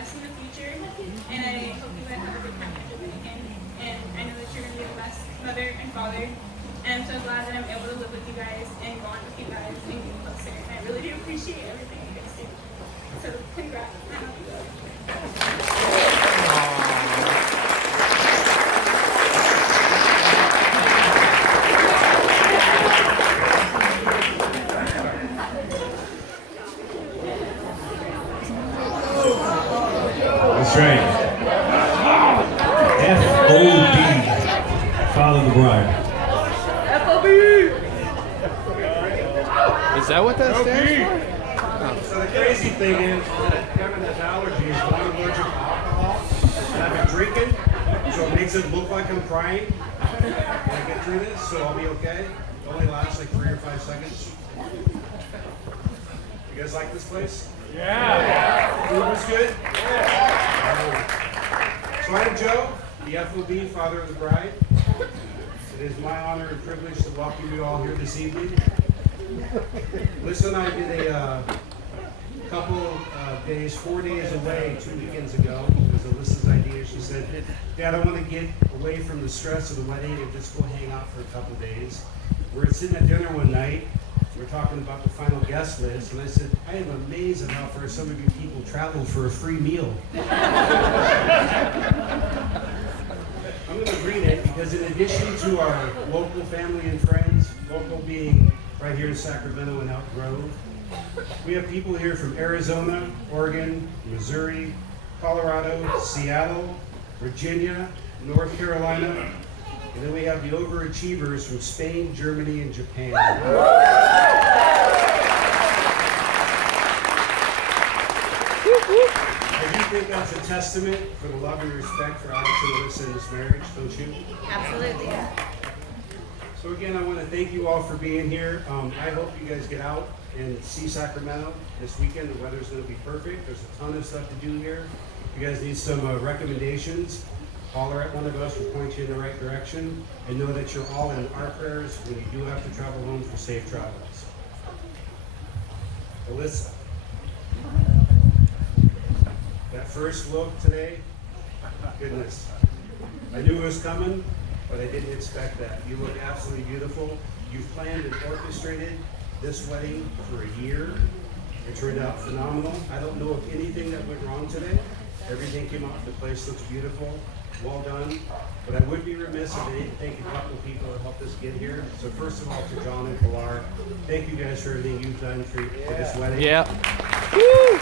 blessed in the future, and I hope you guys have a good time at your weekend. And I know that you're going to be a blessed mother and father. And I'm so glad that I'm able to live with you guys and go on with you guys and get closer. And I really do appreciate everything you guys do. So congrats. That's right. FOB, Father of the Bride. FOB! Is that what that stands for? So the crazy thing is that Kevin has allergies, but I'm allergic to alcohol, and I've been drinking, so it makes it look like I'm crying when I get through this, so I'll be okay. It only lasts like 3 or 5 seconds. You guys like this place? Yeah. Food was good? Yeah. So I'm Joe, the FOB, Father of the Bride. It is my honor and privilege to welcome you all here this evening. Alyssa and I did a couple days, 4 days away 2 weekends ago. It was Alyssa's idea. She said, Dad, I want to get away from the stress of the wedding and just go hang out for a couple days. We were sitting at dinner one night. We were talking about the final guest list, and I said, I am amazed at how far some of you people traveled for a free meal. I'm going to read it because in addition to our local family and friends, local being right here in Sacramento and Elk Grove, we have people here from Arizona, Oregon, Missouri, Colorado, Seattle, Virginia, North Carolina, and then we have the overachievers from Spain, Germany, and Japan. I do think that's a testament for the love and respect for Alex and Alyssa in this marriage, don't you? Absolutely. So again, I want to thank you all for being here. I hope you guys get out and see Sacramento this weekend. The weather's going to be perfect. There's a ton of stuff to do here. If you guys need some recommendations, holler at one of us. We'll point you in the right direction. And know that you're all in our prayers when you do have to travel home for safe travels. Alyssa. That first look today, goodness. I knew it was coming, but I didn't expect that. You look absolutely beautiful. You've planned and orchestrated this wedding for a year. It turned out phenomenal. I don't know of anything that went wrong today. Everything came out. The place looks beautiful. Well done. But I would be remiss if I didn't thank a couple of people that helped us get here. So first of all, to John and Pilar, thank you guys for everything you've done for this wedding. Yeah. Woo!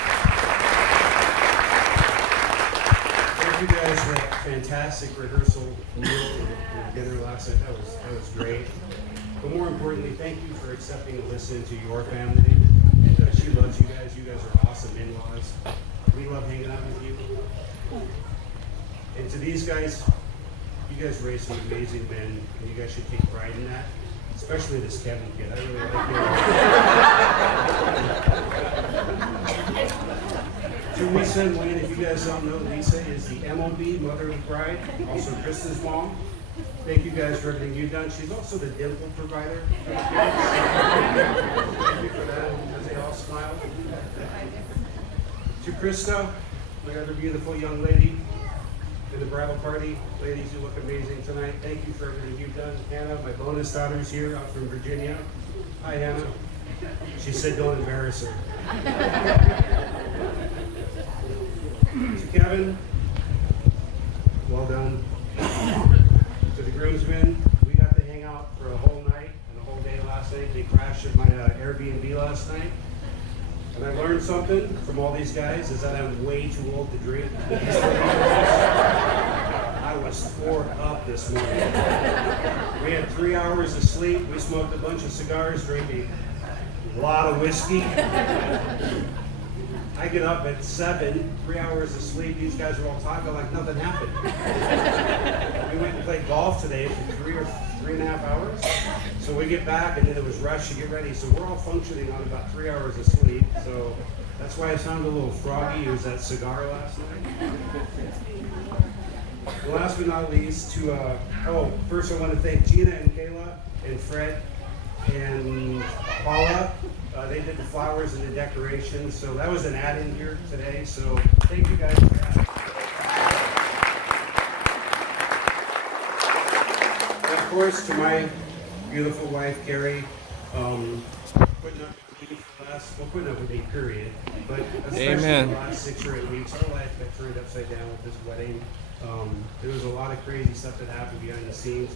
Thank you guys for that fantastic rehearsal meal and dinner last night. That was great. But more importantly, thank you for accepting Alyssa into your family. And she loves you guys. You guys are awesome in-laws. We love hanging out with you. And to these guys, you guys raised some amazing men, and you guys should take pride in that. Especially this Kevin kid. I really like him. To Lisa and Wayne, if you guys don't know, Lisa is the MOB, Mother of the Bride, also Kristen's mom. Thank you guys for everything you've done. She's also the dimple provider. Thank you for that, as they all smile. To Krista, my other beautiful young lady, in the bridal party. Ladies, you look amazing tonight. Thank you for everything you've done. Hannah, my bonus daughter's here out from Virginia. Hi, Hannah. She said don't embarrass her. To Kevin, well done. To the groomsmen, we got to hang out for a whole night and a whole day last night. They crashed at my Airbnb last night. And I learned something from all these guys is that I'm way too old to drink. I was tore up this morning. We had 3 hours of sleep. We smoked a bunch of cigars, drinking a lot of whiskey. I get up at 7, 3 hours of sleep. These guys are all talking like nothing happened. We went and played golf today for 3.5 hours. So we get back and then it was rushed to get ready. So we're all functioning on about 3 hours of sleep. So that's why I sound a little froggy. It was that cigar last night. Last but not least, first I want to thank Gina and Kayla and Fred and Paula They did the flowers and the decorations, so that was an add-in here today. So thank you guys for that. And of course, to my beautiful wife, Carrie, putting up with me for the last, well, putting up with me, period. But especially Amen. the last 6 or 8 weeks, our life got turned upside down with this wedding. There was a lot of crazy stuff that happened behind the scenes.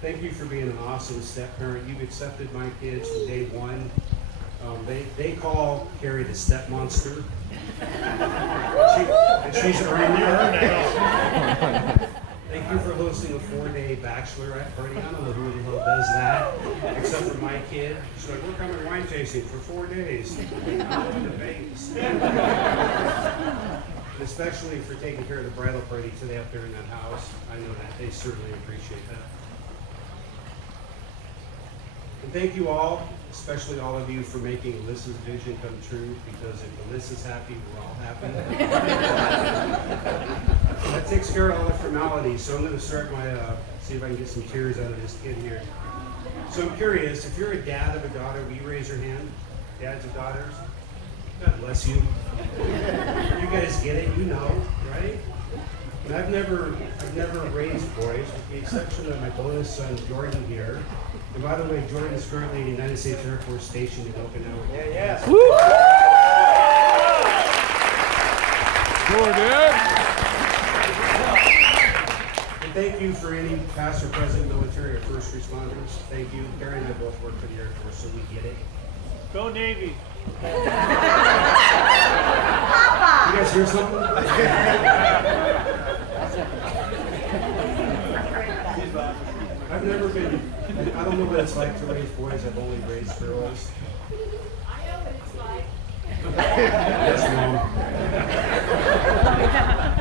Thank you for being an awesome step-parent. You've accepted my kids from day one. They call Carrie the step monster. And she's earned it. Thank you for hosting a 4-day bachelorette party. I don't know who the hell does that, except for my kid. She's like, we're coming wine tasting for 4 days. To Vegas. Especially for taking care of the bridal party today up there in that house. I know that. They certainly appreciate that. And thank you all, especially all of you, for making Alyssa's vision come true, because if Alyssa's happy, we're all happy. That takes care of all the formalities, so I'm going to start my, see if I can get some tears out of this kid here. So I'm curious, if you're a dad of a daughter, will you raise your hand? Dads of daughters? God bless you. You guys get it, you know, right? And I've never raised boys, with the exception of my bonus son, Jordan, here. And by the way, Jordan is currently in the United States Air Force stationed in Okinawa. Yeah. Jordan! And thank you for any past or present military or first responders. Thank you. Gary and I both work for the Air Force, so we get it. Go Navy. You guys hear something? I've never been, I don't know what it's like to raise boys. I've only raised girls. I know what it's like. Yes, Mom.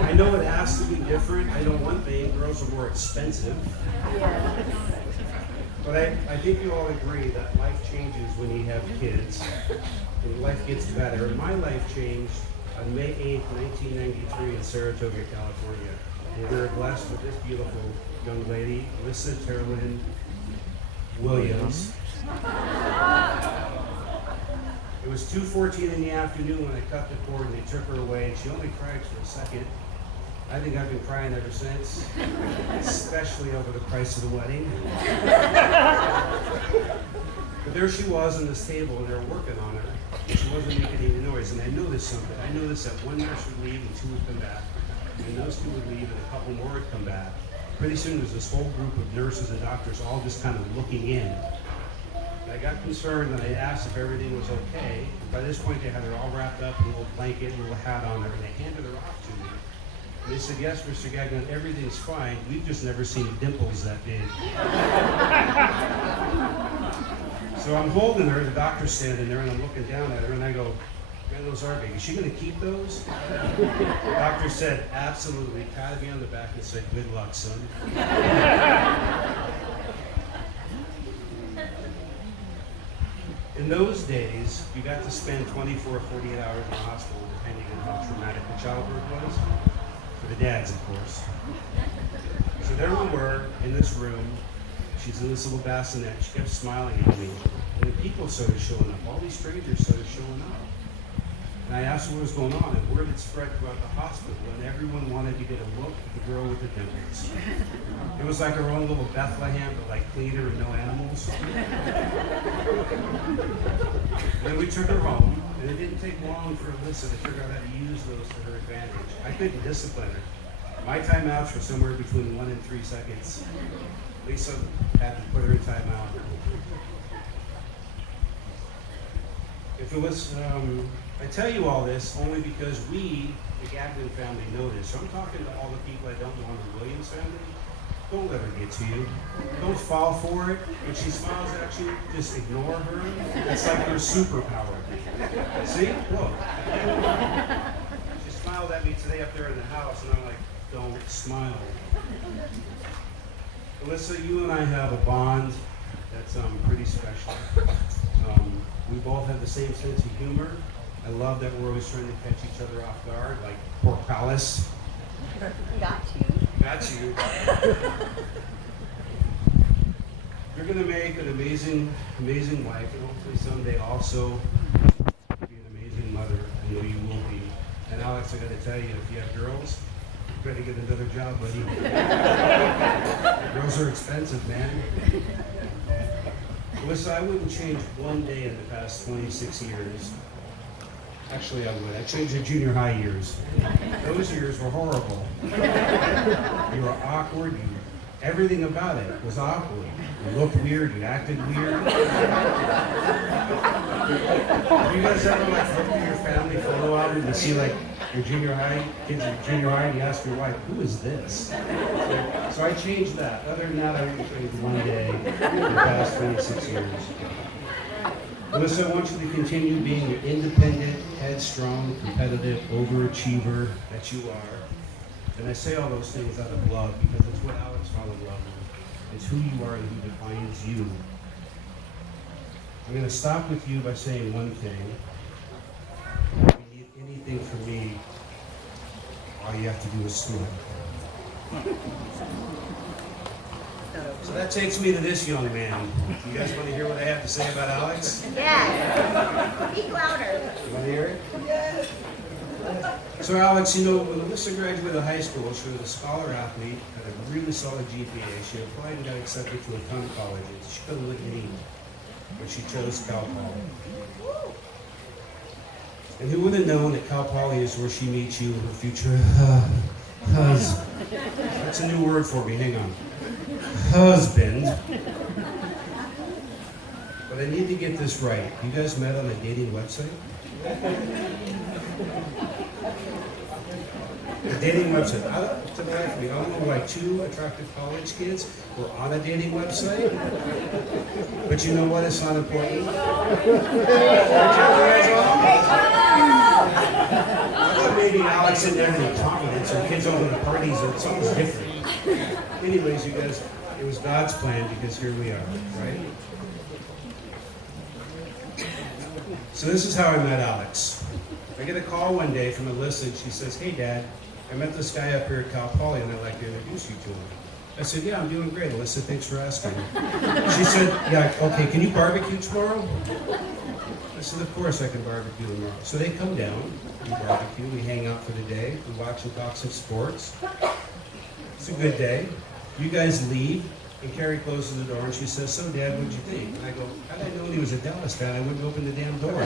I know it has to be different. I know one thing, girls are more expensive. But I think you all agree that life changes when you have kids. And life gets better. And my life changed on May 8th, 1993 in Saratoga, California. And we were blessed with this beautiful young lady, Alyssa Terlin Williams. It was 2:14 in the afternoon when I cut the cord and they took her away, and she only cried for a second. I think I've been crying ever since, especially over the price of the wedding. But there she was on this table, and they were working on her, and she wasn't making any noise. And I noticed something. I noticed that one nurse would leave and 2 would come back, and those 2 would leave and a couple more would come back. Pretty soon there was this whole group of nurses and doctors all just kind of looking in. And I got concerned and I asked if everything was okay. And by this point they had her all wrapped up in a little blanket and a little hat on her, and they handed her off to me. And they said, yes, Mr. Gagnon, everything's fine. We've just never seen dimples that big. So I'm holding her, the doctor's standing there, and I'm looking down at her, and I go, man, those are big. Is she going to keep those? The doctor said, absolutely. Patted me on the back and said, good luck, son. In those days, you got to spend 24 or 48 hours in the hospital, depending on how traumatic the childbirth was. For the dads, of course. So there we were in this room. She's in this little bassinet. She kept smiling at me. And the people started showing up. All these strangers started showing up. And I asked her what was going on, and word had spread throughout the hospital, and everyone wanted to get a look at the girl with the dimples. It was like her own little Bethlehem, but like cleaner and no animals. And then we took her home, and it didn't take long for Alyssa to figure out how to use those to her advantage. I couldn't discipline her. My timeouts were somewhere between 1 and 3 seconds. Lisa had to put her in timeout. If it was, I tell you all this only because we, the Gagnon family, know this. So I'm talking to all the people I don't know in the Williams family. Don't let her get to you. Don't fall for it. When she smiles at you, just ignore her. It's like her superpower. See? Look. She smiled at me today up there in the house, and I'm like, don't smile. Alyssa, you and I have a bond that's pretty special. We both have the same sense of humor. I love that we're always trying to catch each other off guard, like pork palace. Got you. You're going to make an amazing, amazing wife, and hopefully someday also be an amazing mother. I know you will be. And Alex, I got to tell you, if you have girls, you better get another job, buddy. Girls are expensive, man. Alyssa, I wouldn't change one day in the past 26 years. Actually, I would. I changed the junior high years. Those years were horrible. You were awkward. Everything about it was awkward. You looked weird. You acted weird. Have you guys ever look at your family photo album and see like your junior high kids in junior high and you ask your wife, "Who is this?" So I changed that. Other than that, I wouldn't change one day in the past 26 years. Alyssa, I want you to continue being the independent, headstrong, competitive, overachiever that you are. And I say all those things out of love because it's what Alex fell in love with. It's who you are and who defines you. I'm going to stop with you by saying one thing. If you need anything from me, all you have to do is swim. So that takes me to this young man. You guys want to hear what I have to say about Alex? Yes. Speak louder. You want to hear it? Yes. So Alex, you know, when Alyssa graduated high school, she was a scholar athlete, had a really solid GPA. She applied and got accepted to a ton of colleges. She couldn't look at me, but she chose Cal Poly. And who would have known that Cal Poly is where she meets you in her future husband? That's a new word for me, hang on. Husband. But I need to get this right. You guys met on a dating website? A dating website. To the life of me, I don't know why two attractive college kids were on a dating website. But you know what? It's not important. I thought maybe Alex didn't have any confidence or kids over the parties or something's different. Anyways, you guys, it was God's plan because here we are, right? So this is how I met Alex. I get a call one day from Alyssa and she says, "Hey Dad, I met this guy up here at Cal Poly and I'd like to introduce you to him." I said, "Yeah, I'm doing great, Alyssa, thanks for asking." She said, "Yeah, okay, can you barbecue tomorrow?" I said, "Of course I can barbecue tomorrow." So they come down, we barbecue, we hang out for the day, we watch and talk some sports. It's a good day. You guys leave, and Carrie closes the door and she says, "So Dad, what'd you think?" And I go, "Had I known he was a Dallas fan, I wouldn't open the damn door."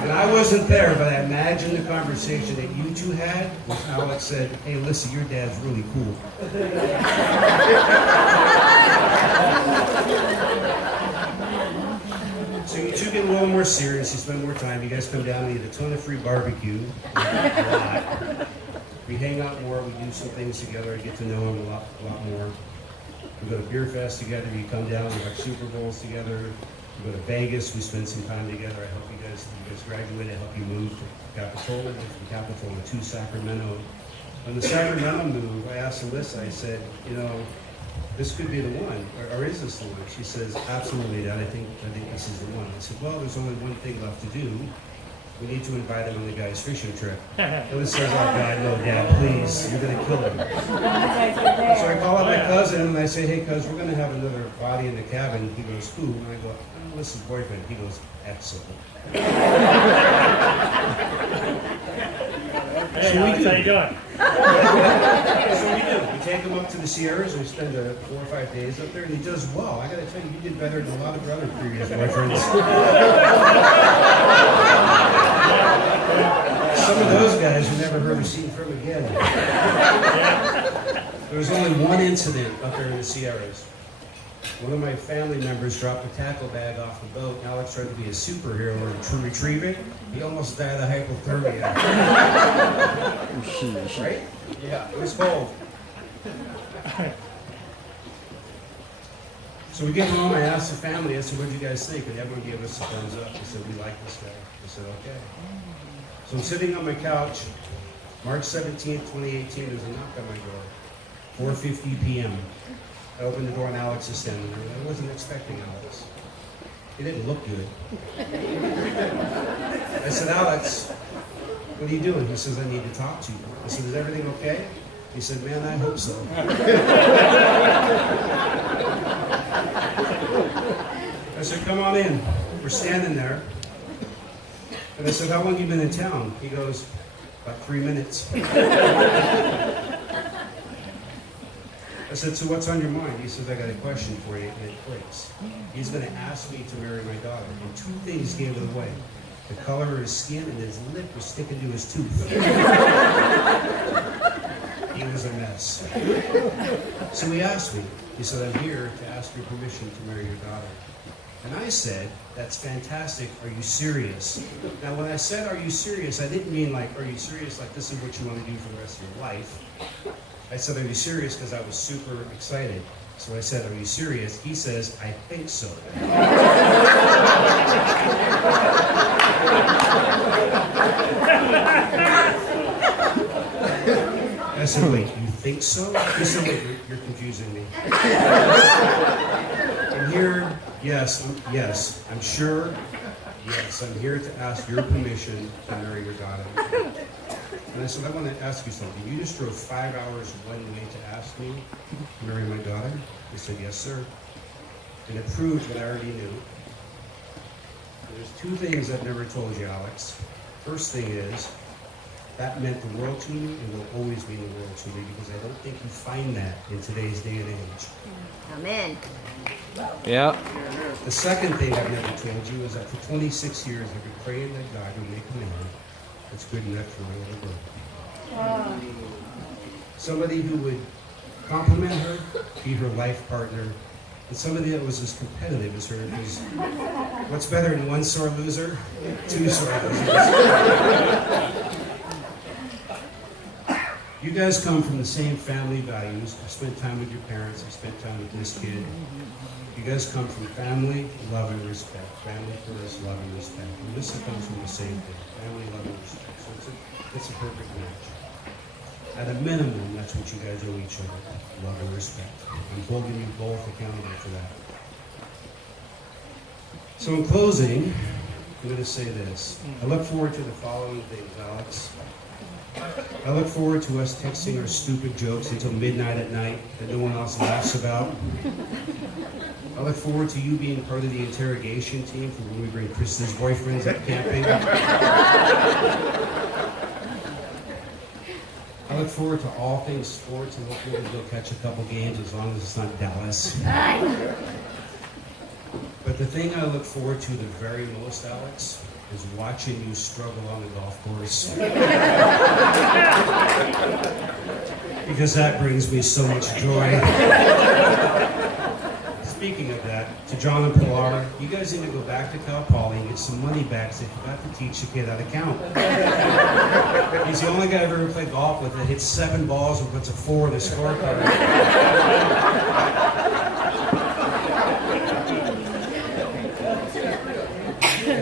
And I wasn't there, but I imagine the conversation that you two had when Alex said, "Hey, listen, your dad's really cool." So you two get a little more serious, you spend more time, you guys come down and eat a ton of free barbecue, a lot. We hang out more, we do some things together, I get to know him a lot more. We go to Beer Fest together, you come down, we have Super Bowls together. We go to Vegas, we spend some time together. I help you guys graduate, I help you move to Capitola, from Capitola to Sacramento. On the Sacramento move, I asked Alyssa, I said, you know, this could be the one, or is this the one? She says, "Absolutely, Dad, I think this is the one." I said, "Well, there's only one thing left to do. We need to invite him on the guy's fishing trip." Alyssa says, "Oh God, no, Dad, please, you're gonna kill him." So I call up my cousin and I say, "Hey, cuz, we're gonna have another body in the cabin." He goes, "Who?" And I go, "Alyssa's boyfriend." He goes, "Excellent." Hey, Alex, how you doing? So we do. We take him up to the Sierras. We spend 4 or 5 days up there, and he does well. I got to tell you, he did better than a lot of your other previous boyfriends. Some of those guys you never heard or seen from again. There was only one incident up there in the Sierras. One of my family members dropped a tackle bag off the boat. Alex tried to be a superhero and retrieve it. He almost died of hypothermia. Right? Yeah, it was cold. So we get home, I asked the family, I said, "What did you guys think?" And everyone gave us a thumbs up. They said, "We like this guy." I said, "Okay." So I'm sitting on my couch, March 17th, 2018, there's a knock on my door, 4:50 p.m. I opened the door and Alex is standing there. I wasn't expecting Alex. He didn't look good. I said, "Alex, what are you doing? He says, I need to talk to you. I said, is everything okay? He said, man, I hope so. I said, come on in. We're standing there. And I said, how long have you been in town? He goes, about 3 minutes. I said, so what's on your mind? He says, I got a question for you, and it clicks. He's going to ask me to marry my daughter. And two things gave it away. The color of his skin and his lip was sticking to his tooth. He was a mess. So he asked me, he said, I'm here to ask your permission to marry your daughter. And I said, that's fantastic, are you serious? Now when I said, are you serious, I didn't mean like, are you serious, like this is what you want to do for the rest of your life. I said, are you serious, because I was super excited. So I said, are you serious? He says, I think so. I said, wait, you think so? He said, wait, you're confusing me. I'm here, yes, I'm sure, yes, I'm here to ask your permission to marry your daughter. And I said, I want to ask you something. You just drove 5 hours one way to ask me to marry my daughter? He said, yes, sir. And it proved what I already knew. There's two things I've never told you, Alex. First thing is, that meant the world to me and will always mean the world to me because I don't think you find that in today's day and age. Amen. Yeah. The second thing I've never told you is that for 26 years I've been praying that God would make a man that's good enough for my little girl. Somebody who would compliment her, be her life partner, and somebody that was as competitive as her. Because what's better than one sore loser? Two sore losers. You guys come from the same family values. I spent time with your parents. I spent time with this kid. You guys come from family, love, and respect. Family first, love, and respect. And this comes from the same thing. Family, love, and respect. So it's a perfect match. At a minimum, that's what you guys owe each other. Love and respect. I'm holding you both accountable for that. So in closing, I'm going to say this. I look forward to the following things, Alex. I look forward to us texting our stupid jokes until midnight at night that no one else laughs about. I look forward to you being part of the interrogation team for when we bring Kristen's boyfriends up camping. I look forward to all things sports and look forward to go catch a couple games as long as it's not Dallas. But the thing I look forward to the very most, Alex, is watching you struggle on the golf course. Because that brings me so much joy. Speaking of that, to John and Pilar, you guys need to go back to Cal Poly and get some money back so you forgot to teach the kid how to count. He's the only guy I've ever played golf with that hits 7 balls and puts a 4 in the scorecard.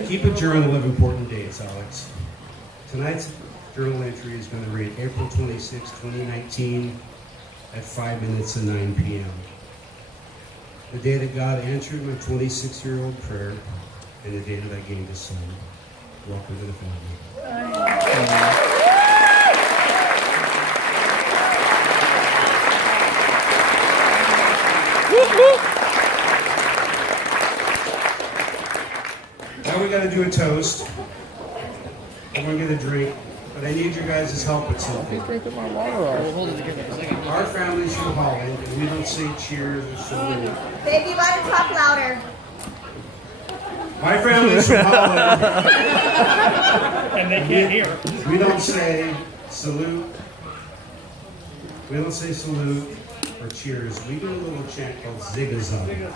Keep a journal of important dates, Alex. Tonight's journal entry is going to read April 26, 2019 at 5 minutes and 9 p.m. The day that God answered my 26-year-old prayer and the day that I gained a son. Welcome to the family. Now we got to do a toast. I'm going to get a drink, but I need your guys' help with something. Our family's from Holland, and we don't say cheers or salute. Baby, you gotta talk louder. My family's from Holland. And they can't hear. We don't say salute. We don't say salute or cheers. We do a little chant called zig-a-zag.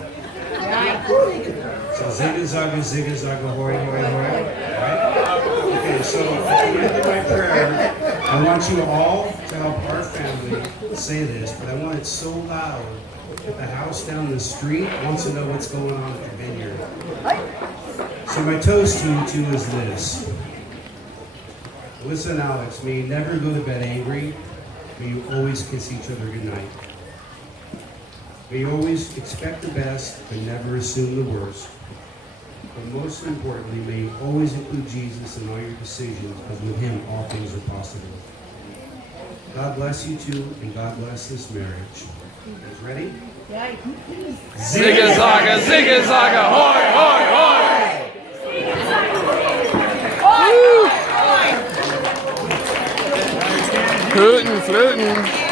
So zig-a-zag, zig-a-zag, ahoy, ahoy, ahoy. Right? Okay, so at the end of my prayer, I want you all to help our family say this, but I want it so loud that the house down the street wants to know what's going on at the vineyard. So my toast to you two is this. Alyssa and Alex, may you never go to bed angry. May you always kiss each other goodnight. May you always expect the best, but never assume the worst. But most importantly, may you always include Jesus in all your decisions, because with him all things are possible. God bless you two, and God bless this marriage. You guys ready? Zigga zaga, hoy, hoy, hoy! Fluten, fluten.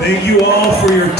Thank you all for your time.